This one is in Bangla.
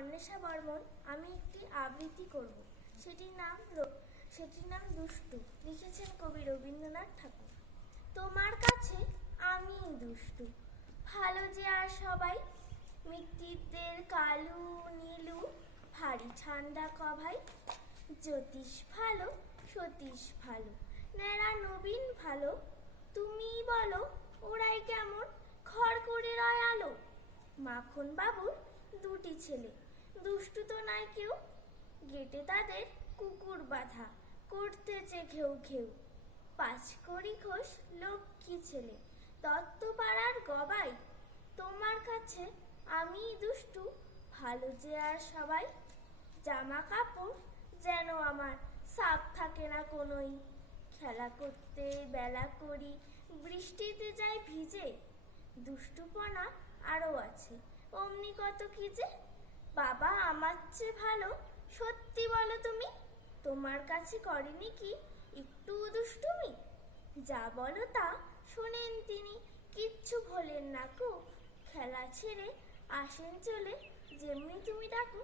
অন্বেষা বর্মন। আমি একটি আবৃত্তি করব। সেটির নাম দুষ্টু। লিখেছেন কবি রবীন্দ্রনাথ ঠাকুর। তোমার কাছে আমি দুষ্টু, ভালো যে আর সবাই, মিত্তিরদের কালু নীলু, ভারী ঠান্ডা কভাই। জ্যোতিষ ভালো, সতীশ ভালো, ন্যাড়া নবীন ভালো, তুমিই বলো ওরাই কেমন ঘর করে রয় আলো। মাখন বাবুর দুটি ছেলে, দুষ্টু তো নাই কেউ, গেটে তাদের কুকুর বাঁধা, করতেছে ঘেউ ঘেউ। পাঁচকড়ি ঘোষ লক্ষ্মী ছেলে, দত্তপাড়ার গবাই। তোমার কাছে আমি দুষ্টু, ভালো যে আর সবাই। জামা কাপড় যেন আমার সাফ থাকে না কোনোই, খেলা করতে বেলা করি, বৃষ্টিতে যাই ভিজে। দুষ্টুপনা আরও আছে, অমনি কত কি যে। বাবা আমার চেয়ে ভালো, সত্যি বলো তুমি, তোমার কাছে করেনি কি একটু দুষ্টুমি? যা বলো তা শোনেন তিনি, কিচ্ছু ভোলেন না কো, খেলা ছেড়ে আসেন চলে, যেমনি তুমি ডাকো।